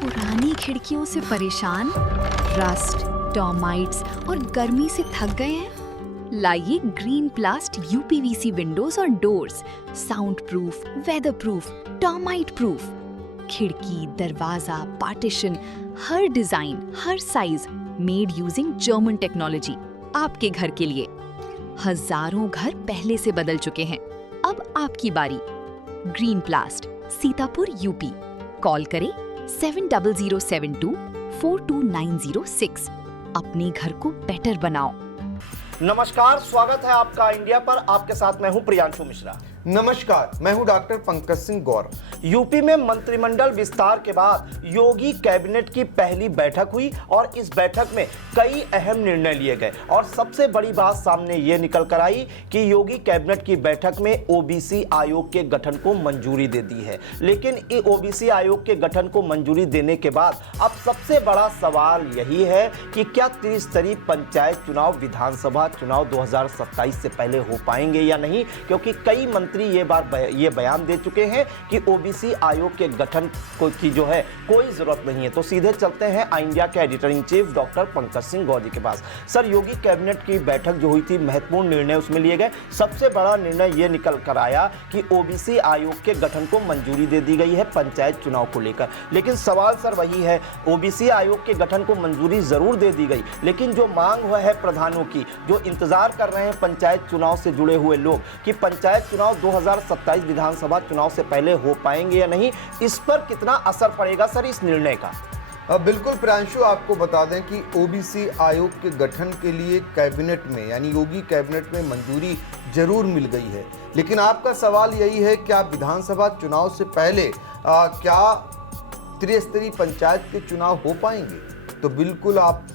पुरानी खिड़कियों से परेशान, रस्ट, टर्माइट्स और गर्मी से थक गए हैं? लाइए ग्रीन प्लास्ट यूपीवीसी विंडोज और doors, sound proof, weather proof, termite proof. खिड़की, दरवाजा, पार्टीशन, हर डिजाइन, हर size, made using German technology, आपके घर के लिए। हजारों घर पहले से बदल चुके हैं, अब आपकी बारी। Green प्लास्ट, Sitapur, UP. कॉल करें 7072422906। अपने घर को बेटर बनाओ। नमस्कार, स्वागत है आपका इंडिया पर। आपके साथ मैं हूं प्रियांशु मिश्रा। नमस्कार, मैं हूं डॉक्टर पंकज सिंह गौर। यूपी में मंत्रिमंडल विस्तार के बाद योगी कैबिनेट की पहली बैठक हुई और इस बैठक में कई अहम निर्णय लिए गए और सबसे बड़ी बात सामने ये निकल कर आई कि योगी कैबिनेट की बैठक में ओबीसी आयोग के गठन को मंजूरी दे दी है। लेकिन ओबीसी आयोग के गठन को मंजूरी देने के बाद अब सबसे बड़ा सवाल यही है कि क्या त्रिस्तरीय पंचायत चुनाव, विधानसभा चुनाव 2027 से पहले हो पाएंगे या नहीं, क्योंकि कई मंत्री ये बयान दे चुके हैं कि ओबीसी आयोग के गठन की जो है कोई जरूरत नहीं है। तो सीधे चलते हैं इंडिया के editor in chief doctor Pankaj Singh Gaur ji के पास। सर, योगी कैबिनेट की बैठक जो हुई थी, महत्वपूर्ण निर्णय उसमें लिए गए। सबसे बड़ा निर्णय ये निकल कर आया कि ओबीसी आयोग के गठन को मंजूरी दे दी गई है पंचायत चुनाव को लेकर। लेकिन सवाल सर वही है, ओबीसी आयोग के गठन को मंजूरी जरूर दे दी गई, लेकिन जो मांग हुआ है प्रधानों की, जो इंतजार कर रहे हैं पंचायत चुनाव से जुड़े हुए लोग कि पंचायत चुनाव 2027 विधानसभा चुनाव से पहले हो पाएंगे या नहीं, इस पर कितना असर पड़ेगा सर इस निर्णय का? बिल्कुल प्रियांशु, आपको बता दें कि ओबीसी आयोग के गठन के लिए कैबिनेट में यानी योगी कैबिनेट में मंजूरी जरूर मिल गई है। लेकिन आपका सवाल यही है, क्या विधानसभा चुनाव से पहले क्या त्रिस्तरीय पंचायत के चुनाव हो पाएंगे? तो बिल्कुल आप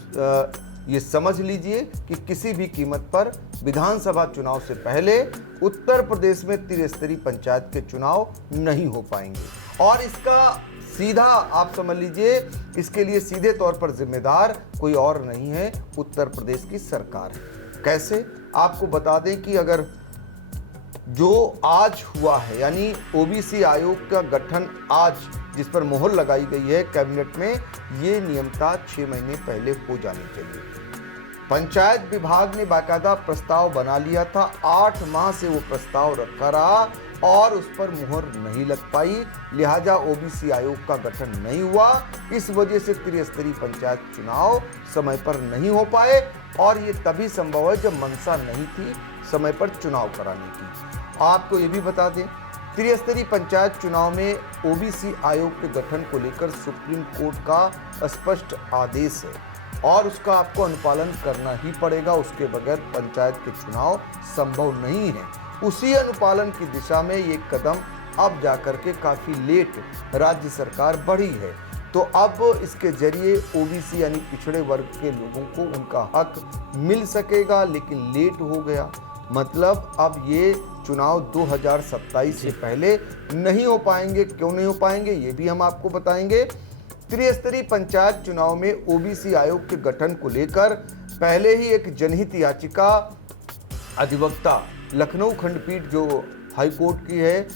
ये समझ लीजिए कि किसी भी कीमत पर विधानसभा चुनाव से पहले उत्तर प्रदेश में त्रिस्तरीय पंचायत के चुनाव नहीं हो पाएंगे। और इसका सीधा आप समझ लीजिए, इसके लिए सीधे तौर पर जिम्मेदार कोई और नहीं है, उत्तर प्रदेश की सरकार है। कैसे? आपको बता दें कि अगर जो आज हुआ है यानी ओबीसी आयोग का गठन आज जिस पर मोहर लगाई गई है कैबिनेट में, ये नियमता 6 महीने पहले हो जानी चाहिए। पंचायत विभाग ने बाकायदा प्रस्ताव बना लिया था, 8 माह से वो प्रस्ताव रखा रहा और उस पर मुहर नहीं लग पाई, लिहाजा ओबीसी आयोग का गठन नहीं हुआ। इस वजह से त्रिस्तरीय पंचायत चुनाव समय पर नहीं हो पाए और ये तभी संभव है जब मंशा नहीं थी समय पर चुनाव कराने की। आपको ये भी बता दें, त्रिस्तरीय पंचायत चुनाव में ओबीसी आयोग के गठन को लेकर सुप्रीम कोर्ट का स्पष्ट आदेश है और उसका आपको अनुपालन करना ही पड़ेगा, उसके बगैर पंचायत के चुनाव संभव नहीं है। उसी अनुपालन की दिशा में ये कदम अब जाकर के काफ़ी लेट राज्य सरकार बढ़ी है। तो अब इसके जरिए ओबीसी यानी पिछड़े वर्ग के लोगों को उनका हक मिल सकेगा, लेकिन लेट हो गया। मतलब अब ये चुनाव 2027 से पहले नहीं हो पाएंगे। क्यों नहीं हो पाएंगे, ये भी हम आपको बताएंगे। त्रिस्तरीय पंचायत चुनाव में ओबीसी आयोग के गठन को लेकर पहले ही एक जनहित याचिका अधिवक्ता लखनऊ खंडपीठ जो हाई कोर्ट की है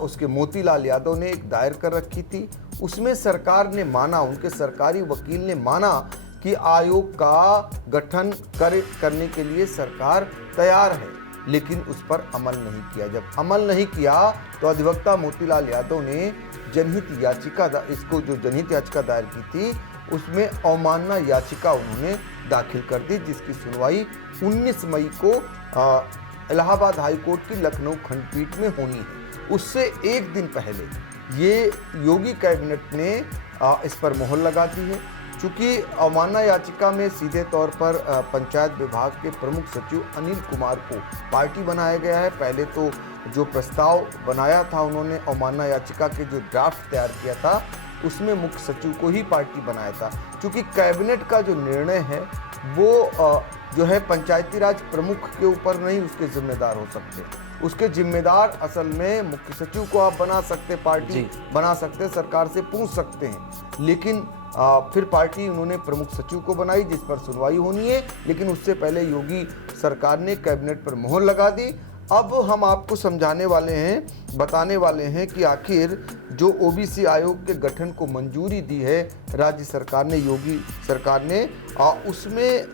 उसके मोतीलाल यादव ने एक दायर कर रखी थी। उसमें सरकार ने माना, उनके सरकारी वकील ने माना कि आयोग का गठन करने के लिए सरकार तैयार है, लेकिन उस पर अमल नहीं किया। जब अमल नहीं किया तो अधिवक्ता मोतीलाल यादव ने जनहित याचिका इसको जो जनहित याचिका दायर की थी उसमें अवमानना याचिका उन्होंने दाखिल कर दी, जिसकी सुनवाई 19 मई को इलाहाबाद हाई कोर्ट की लखनऊ खंडपीठ में होनी है। उससे एक दिन पहले ये योगी कैबिनेट ने इस पर मोहर लगा दी है। चूंकि अवमानना याचिका में सीधे तौर पर पंचायत विभाग के प्रमुख सचिव अनिल कुमार को पार्टी बनाया गया है। पहले तो जो प्रस्ताव बनाया था उन्होंने अवमानना याचिका के जो ड्राफ्ट तैयार किया था उसमें मुख्य सचिव को ही पार्टी बनाया था। चूंकि कैबिनेट का जो निर्णय है वो जो है पंचायती राज प्रमुख के ऊपर नहीं उसके जिम्मेदार हो सकते। उसके जिम्मेदार असल में मुख्य सचिव को आप बना सकते, पार्टी बना सकते, सरकार से पूछ सकते हैं, लेकिन फिर पार्टी उन्होंने प्रमुख सचिव को बनाई जिस पर सुनवाई होनी है। लेकिन उससे पहले योगी सरकार ने कैबिनेट पर मोहर लगा दी। अब हम आपको समझाने वाले हैं, बताने वाले हैं कि आखिर जो ओबीसी आयोग के गठन को मंजूरी दी है राज्य सरकार ने, योगी सरकार ने, उसमें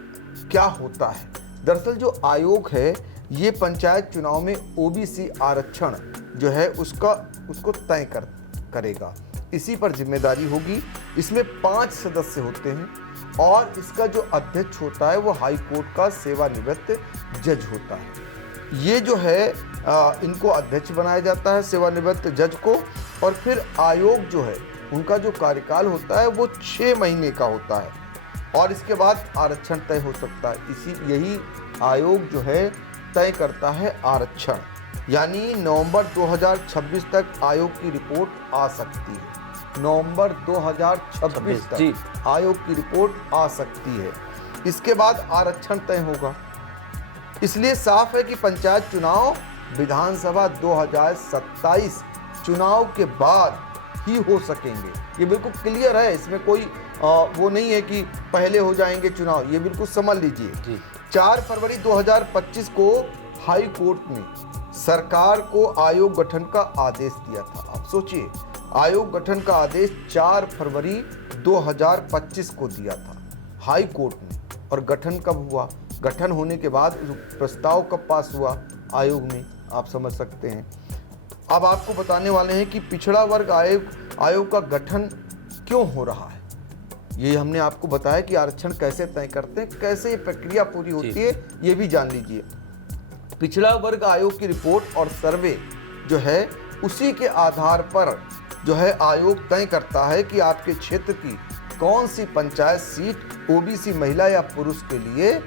क्या होता है। दरअसल जो आयोग है ये पंचायत चुनाव में ओबीसी आरक्षण जो है उसको तय करेगा, इसी पर जिम्मेदारी होगी। इसमें 5 सदस्य होते हैं और इसका जो अध्यक्ष होता है वो हाई कोर्ट का सेवानिवृत्त जज होता है। ये जो है इनको अध्यक्ष बनाया जाता है, सेवानिवृत्त जज को, और फिर आयोग जो है उनका जो कार्यकाल होता है वो 6 महीने का होता है और इसके बाद आरक्षण तय हो सकता है। यही आयोग जो है तय करता है आरक्षण, यानी नवंबर 2026 तक आयोग की रिपोर्ट आ सकती है। नवंबर 2026 तक आयोग की रिपोर्ट आ सकती है। इसके बाद आरक्षण तय होगा। इसलिए साफ है कि पंचायत चुनाव विधानसभा 2027 चुनाव के बाद ही हो सकेंगे। ये बिल्कुल क्लियर है, इसमें कोई वो नहीं है कि पहले हो जाएंगे चुनाव, ये बिल्कुल समझ लीजिए। 4 फरवरी 2025 को हाई कोर्ट ने सरकार को आयोग गठन का आदेश दिया था। आप सोचिए, आयोग गठन का आदेश 4 फरवरी 2025 को दिया था हाई कोर्ट ने, और गठन कब हुआ, गठन होने के बाद प्रस्ताव कब पास हुआ आयोग में, आप समझ सकते हैं। अब आपको बताने वाले हैं कि पिछड़ा वर्ग आयोग का गठन क्यों हो रहा है। ये हमने आपको बताया कि आरक्षण कैसे तय करते हैं, कैसे ये प्रक्रिया पूरी होती है, ये भी जान लीजिए। पिछड़ा वर्ग आयोग की रिपोर्ट और सर्वे जो है उसी के आधार पर जो है आयोग तय करता है कि आपके क्षेत्र की कौन सी पंचायत सीट ओबीसी महिला या पुरुष के लिए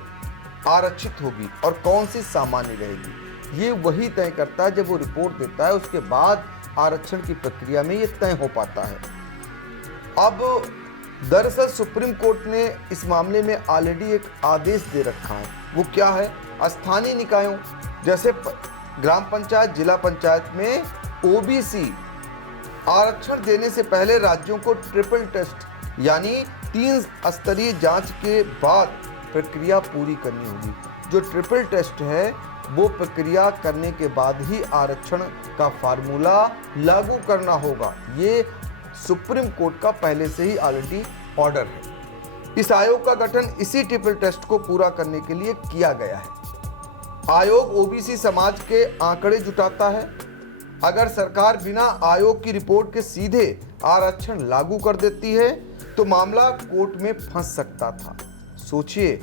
आरक्षित होगी और कौन सी सामान्य रहेगी। ये वही तय करता है, जब वो रिपोर्ट देता है उसके बाद आरक्षण की प्रक्रिया में ये तय हो पाता है। अब दरअसल सुप्रीम कोर्ट ने इस मामले में ऑलरेडी एक आदेश दे रखा है। वो क्या है, स्थानीय निकायों जैसे ग्राम पंचायत, जिला पंचायत में ओबीसी आरक्षण देने से पहले राज्यों को ट्रिपल टेस्ट यानी 3 स्तरीय जांच के बाद प्रक्रिया पूरी करनी होगी। जो ट्रिपल टेस्ट है वो प्रक्रिया करने के बाद ही आरक्षण का फार्मूला लागू करना होगा। ये सुप्रीम कोर्ट का पहले से ही ऑलरेडी ऑर्डर है। इस आयोग का गठन इसी ट्रिपल टेस्ट को पूरा करने के लिए किया गया है। आयोग ओबीसी समाज के आंकड़े जुटाता है। अगर सरकार बिना आयोग की रिपोर्ट के सीधे आरक्षण लागू कर देती है तो मामला कोर्ट में फंस सकता था। सोचिए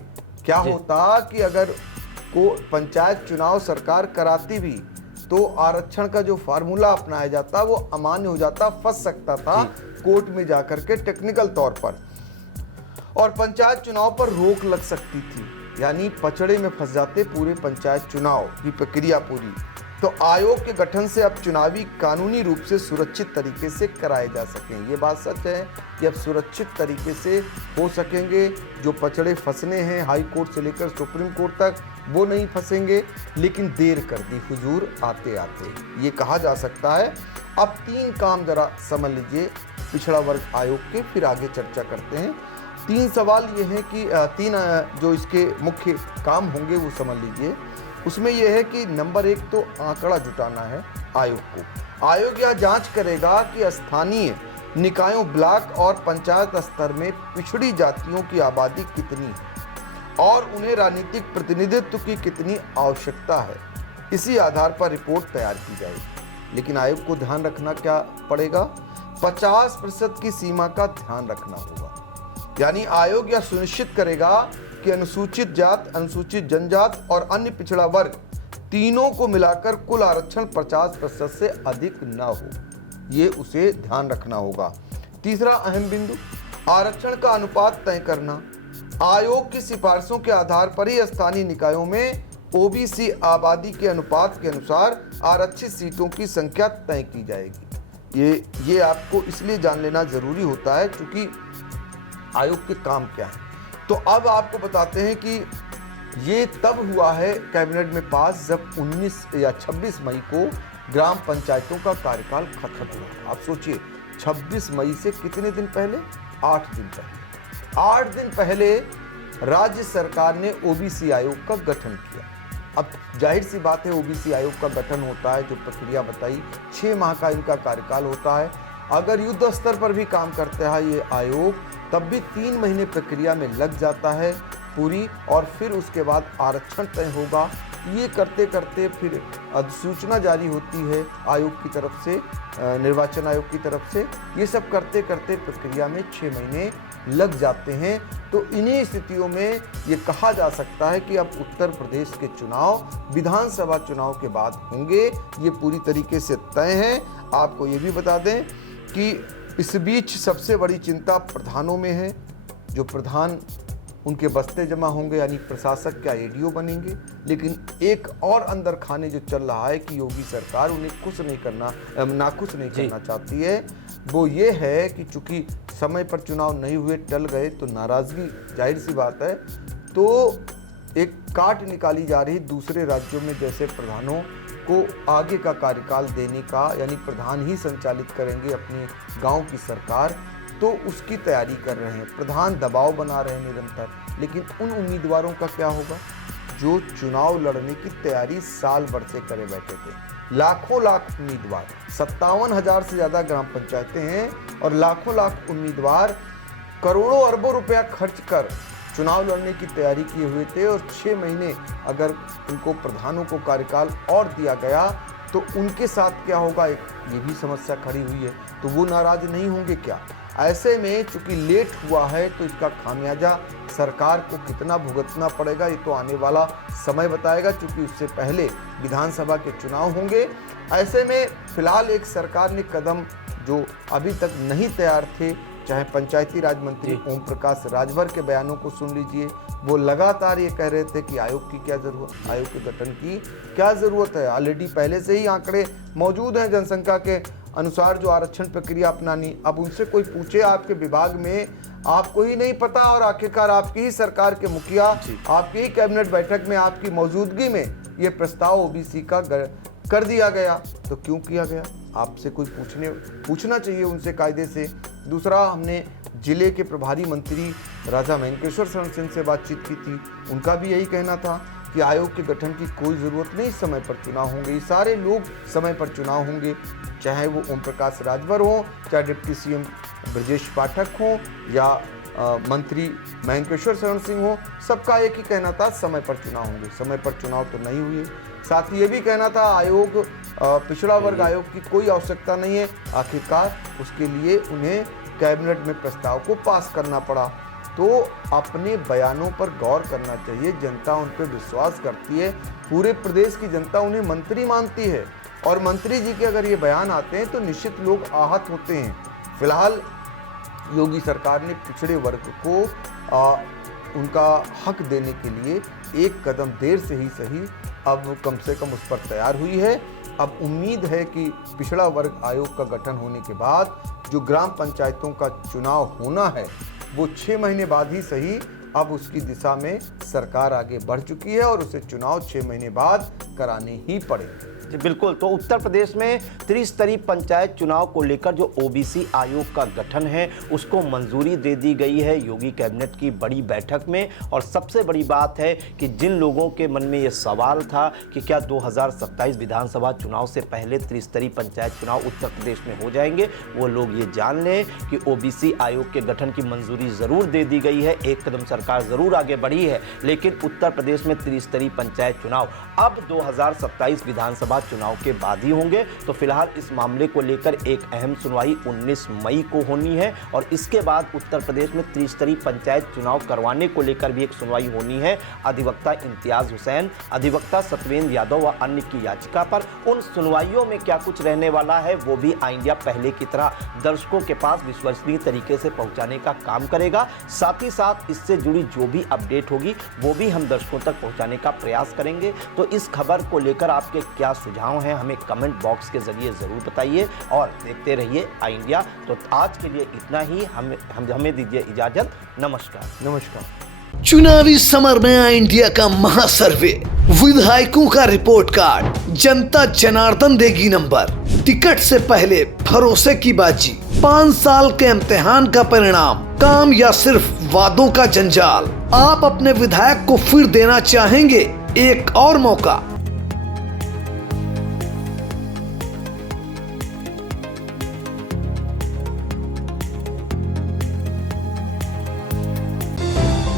क्या होता कि अगर को पंचायत चुनाव सरकार कराती भी तो आरक्षण का जो फार्मूला अपनाया जाता वो अमान्य हो जाता, फंस सकता था कोर्ट में जाकर के टेक्निकल तौर पर, और पंचायत चुनाव पर रोक लग सकती थी, यानी पचड़े में फंस जाते पूरे पंचायत चुनाव की प्रक्रिया पूरी। तो आयोग के गठन से अब चुनावी कानूनी रूप से सुरक्षित तरीके से कराए जा सकें। ये बात सच है कि अब सुरक्षित तरीके से हो सकेंगे। जो पचड़े फंसने हैं हाई कोर्ट से लेकर सुप्रीम कोर्ट तक वो नहीं फंसेंगे, लेकिन देर कर दी हुजूर आते आते, ये कहा जा सकता है। अब 3 काम जरा समझ लीजिए पिछड़ा वर्ग आयोग के, फिर आगे चर्चा करते हैं। 3 सवाल ये हैं कि 3 जो इसके मुख्य काम होंगे वो समझ लीजिए। उसमें यह है कि नंबर 1 तो आंकड़ा जुटाना है आयोग को। आयोग यह जांच करेगा कि स्थानीय निकायों, ब्लॉक और पंचायत स्तर में पिछड़ी जातियों की आबादी कितनी है और उन्हें राजनीतिक प्रतिनिधित्व की कितनी आवश्यकता है। इसी आधार पर रिपोर्ट तैयार की जाएगी। लेकिन आयोग को ध्यान रखना क्या पड़ेगा, 50% की सीमा का ध्यान रखना होगा। यानी आयोग यह सुनिश्चित करेगा कि अनुसूचित जात, अनुसूचित जनजात और अन्य पिछड़ा वर्ग तीनों को मिलाकर कुल आरक्षण 50% से अधिक न हो, ये उसे ध्यान रखना होगा। तीसरा अहम बिंदु, आरक्षण का अनुपात तय करना। आयोग की सिफारिशों के आधार पर ही स्थानीय निकायों में ओबीसी आबादी के अनुपात के अनुसार आरक्षित सीटों की संख्या तय की जाएगी। ये आपको इसलिए जान लेना जरूरी होता है क्योंकि आयोग के काम क्या है। तो अब आपको बताते हैं कि ये तब हुआ है कैबिनेट में पास जब 19 या 26 मई को ग्राम पंचायतों का कार्यकाल खत्म हुआ। आप सोचिए 26 मई से कितने दिन पहले, 8 दिन पहले। 8 दिन पहले राज्य सरकार ने ओबीसी आयोग का गठन किया। अब जाहिर सी बात है ओबीसी आयोग का गठन होता है, जो प्रक्रिया बताई 6 माह का इनका कार्यकाल होता है। अगर युद्ध स्तर पर भी काम करता है ये आयोग, तब भी 3 महीने प्रक्रिया में लग जाता है पूरी, और फिर उसके बाद आरक्षण तय होगा। ये करते करते फिर अधिसूचना जारी होती है आयोग की तरफ से, निर्वाचन आयोग की तरफ से। ये सब करते करते प्रक्रिया में 6 महीने लग जाते हैं। तो इन्हीं स्थितियों में ये कहा जा सकता है कि अब उत्तर प्रदेश के चुनाव विधानसभा चुनाव के बाद होंगे, ये पूरी तरीके से तय है। आपको ये भी बता दें कि इस बीच सबसे बड़ी चिंता प्रधानों में है। जो प्रधान उनके बस्ते जमा होंगे, यानी प्रशासक क्या एडीओ बनेंगे। लेकिन एक और अंदर खाने जो चल रहा है कि योगी सरकार उन्हें नाखुश नहीं करना चाहती है, वो ये है कि चूंकि समय पर चुनाव नहीं हुए, टल गए, तो नाराजगी जाहिर सी बात है। तो एक काट निकाली जा रही दूसरे राज्यों में, जैसे प्रधानों को आगे का कार्यकाल देने का, यानी प्रधान ही संचालित करेंगे अपने गांव की सरकार, तो उसकी तैयारी कर रहे हैं। प्रधान दबाव बना रहे हैं निरंतर। लेकिन उन उम्मीदवारों का क्या होगा जो चुनाव लड़ने की तैयारी साल भर से करे बैठे थे। लाखों लाख उम्मीदवार, 57,000 से ज़्यादा ग्राम पंचायतें हैं और लाखों लाख उम्मीदवार करोड़ों अरबों रुपया खर्च कर चुनाव लड़ने की तैयारी किए हुए थे। और 6 महीने अगर उनको प्रधानों को कार्यकाल और दिया गया तो उनके साथ क्या होगा, एक ये भी समस्या खड़ी हुई है। तो वो नाराज नहीं होंगे क्या? ऐसे में चूंकि लेट हुआ है तो इसका खामियाजा सरकार को कितना भुगतना पड़ेगा, ये तो आने वाला समय बताएगा, चूंकि उससे पहले विधानसभा के चुनाव होंगे। ऐसे में फिलहाल एक सरकार ने कदम जो अभी तक नहीं तैयार थे, चाहे पंचायती राज मंत्री ओम प्रकाश राजभर के बयानों को सुन लीजिए, वो लगातार ये कह रहे थे कि आयोग की क्या जरूरत, आयोग के गठन की क्या जरूरत है। ऑलरेडी पहले से ही आंकड़े मौजूद हैं जनसंख्या के अनुसार जो आरक्षण प्रक्रिया अपनानी। अब उनसे कोई पूछे आपके विभाग में आपको ही नहीं पता, और आखिरकार आपकी ही सरकार के मुखिया, आपकी ही कैबिनेट बैठक में आपकी मौजूदगी में ये प्रस्ताव ओबीसी का कर दिया गया, तो क्यों किया गया? आपसे कोई पूछना चाहिए उनसे कायदे से। दूसरा, हमने जिले के प्रभारी मंत्री राजा वेंकटेश्वर शरण सिंह से बातचीत की थी, उनका भी यही कहना था कि आयोग के गठन की कोई ज़रूरत नहीं, समय पर चुनाव होंगे, ये सारे लोग समय पर चुनाव होंगे, चाहे वो ओम प्रकाश राजभर हो, चाहे डिप्टी सीएम ब्रजेश पाठक हो, या मंत्री वेंकटेश्वर शरण सिंह हो, सबका एक ही कहना था, समय पर चुनाव होंगे। समय पर चुनाव तो नहीं हुए। साथ ही ये भी कहना था आयोग, पिछड़ा वर्ग आयोग की कोई आवश्यकता नहीं है, आखिरकार उसके लिए उन्हें कैबिनेट में प्रस्ताव को पास करना पड़ा। तो अपने बयानों पर गौर करना चाहिए, जनता उन पर विश्वास करती है, पूरे प्रदेश की जनता उन्हें मंत्री मानती है, और मंत्री जी के अगर ये बयान आते हैं तो निश्चित लोग आहत होते हैं। फिलहाल योगी सरकार ने पिछड़े वर्ग को उनका हक देने के लिए एक कदम देर से ही सही अब कम से कम उस पर तैयार हुई है। अब उम्मीद है कि पिछड़ा वर्ग आयोग का गठन होने के बाद जो ग्राम पंचायतों का चुनाव होना है वो 6 महीने बाद ही सही, अब उसकी दिशा में सरकार आगे बढ़ चुकी है और उसे चुनाव 6 महीने बाद कराने ही पड़ेंगे। जी बिल्कुल। तो उत्तर प्रदेश में त्रिस्तरीय पंचायत चुनाव को लेकर जो ओबीसी आयोग का गठन है उसको मंजूरी दे दी गई है योगी कैबिनेट की बड़ी बैठक में। और सबसे बड़ी बात है कि जिन लोगों के मन में ये सवाल था कि क्या 2027 विधानसभा चुनाव से पहले त्रिस्तरीय पंचायत चुनाव उत्तर प्रदेश में हो जाएंगे, वो लोग ये जान लें कि ओबीसी आयोग के गठन की मंजूरी ज़रूर दे दी गई है। एक कदम सरकार ज़रूर आगे बढ़ी है, लेकिन उत्तर प्रदेश में त्रिस्तरीय पंचायत चुनाव अब 2027 विधानसभा चुनाव के बाद ही होंगे। तो फिलहाल इस मामले को लेकर एक अहम सुनवाई 19 मई को होनी है और इसके बाद उत्तर प्रदेश में त्रिस्तरीय पंचायत चुनाव करवाने को लेकर भी एक सुनवाई होनी है अधिवक्ता इम्तियाज हुसैन, अधिवक्ता सत्यवेंद्र यादव व अन्य की याचिका पर। उन सुनवाइयों में क्या कुछ रहने वाला है वो भी आई इंडिया पहले की तरह दर्शकों के पास विश्वसनीय तरीके से पहुंचाने का काम करेगा। साथ ही साथ इससे जुड़ी जो भी अपडेट होगी वो भी हम दर्शकों तक पहुंचाने का प्रयास करेंगे। तो इस खबर को लेकर आपके क्या सुझाव हैं हमें कमेंट बॉक्स के जरिए जरूर बताइए और देखते रहिए आई इंडिया। तो आज के लिए इतना ही, हमें दीजिए इजाजत। नमस्कार। चुनावी समर में आई इंडिया का महासर्वे, विधायकों का रिपोर्ट कार्ड, जनता जनार्दन देगी नंबर, टिकट से पहले भरोसे की बाजी, 5 साल के इम्तिहान का परिणाम, काम या सिर्फ वादों का जंजाल। आप अपने विधायक को फिर देना चाहेंगे एक और मौका।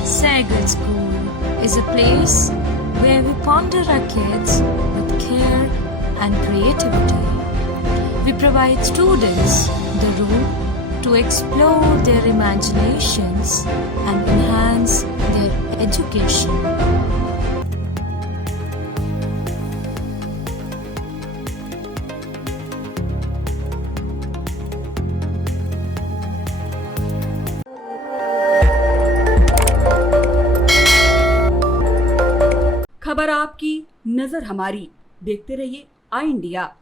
Sagar School is a place where we ponder our kids with care and creativity. We provide students the room to explore their imaginations and enhance their education. खबर आपकी, नजर हमारी। देखते रहिए आई इंडिया।